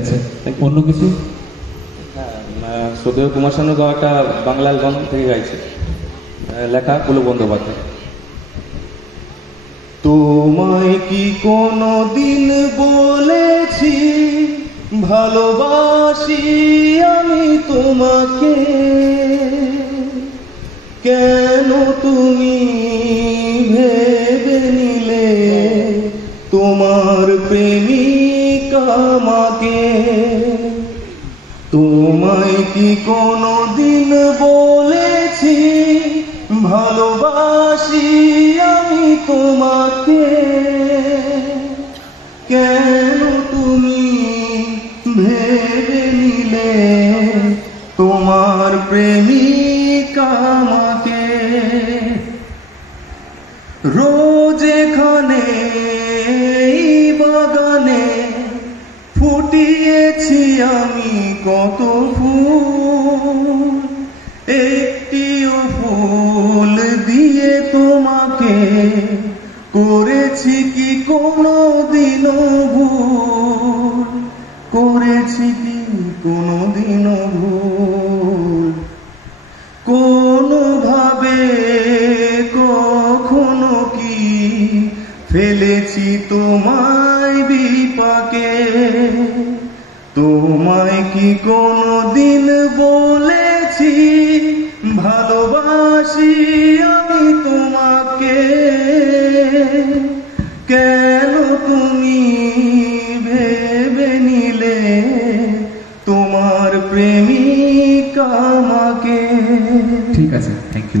আছে, অন্য কিছু? হ্যাঁ, শ্রদ্ধেয় কুমার শানু গাওয়া একটা বাংলা অ্যালবাম থেকে গাইছে, লেখা পুলক বন্দ্যোপাধ্যায়। তোমায় কি কোনো দিন বলেছি ভালোবাসি আমি তোমাকে, কেন তুমি ভেবে নিলে তোমার প্রেমিকা আমাকে? তোমায় কি কোনো দিন বলেছি ভালোবাসি আমি তোমাকে, কেন তুমি ভেবে নিলে তোমার প্রেমিকা আমাকে? রোজ এখানে এই বাগানে ফুটিয়েছি আমি কত ফুল, একটিও ফুল দিয়ে তোমাকে করেছি কি কোনো দিনও ভুল, করেছি কি কোনো দিনও ভুল? কোনোভাবে কখনো কি ফেলেছি তোমায় বিপাকে? তোমায় কি কোনো দিন বলেছি ভালোবাসি আমি তোমাকে, কেন তুমি ভেবে নিলে তোমার প্রেমিকা আমাকে? ঠিক আছে, থ্যাংক ইউ।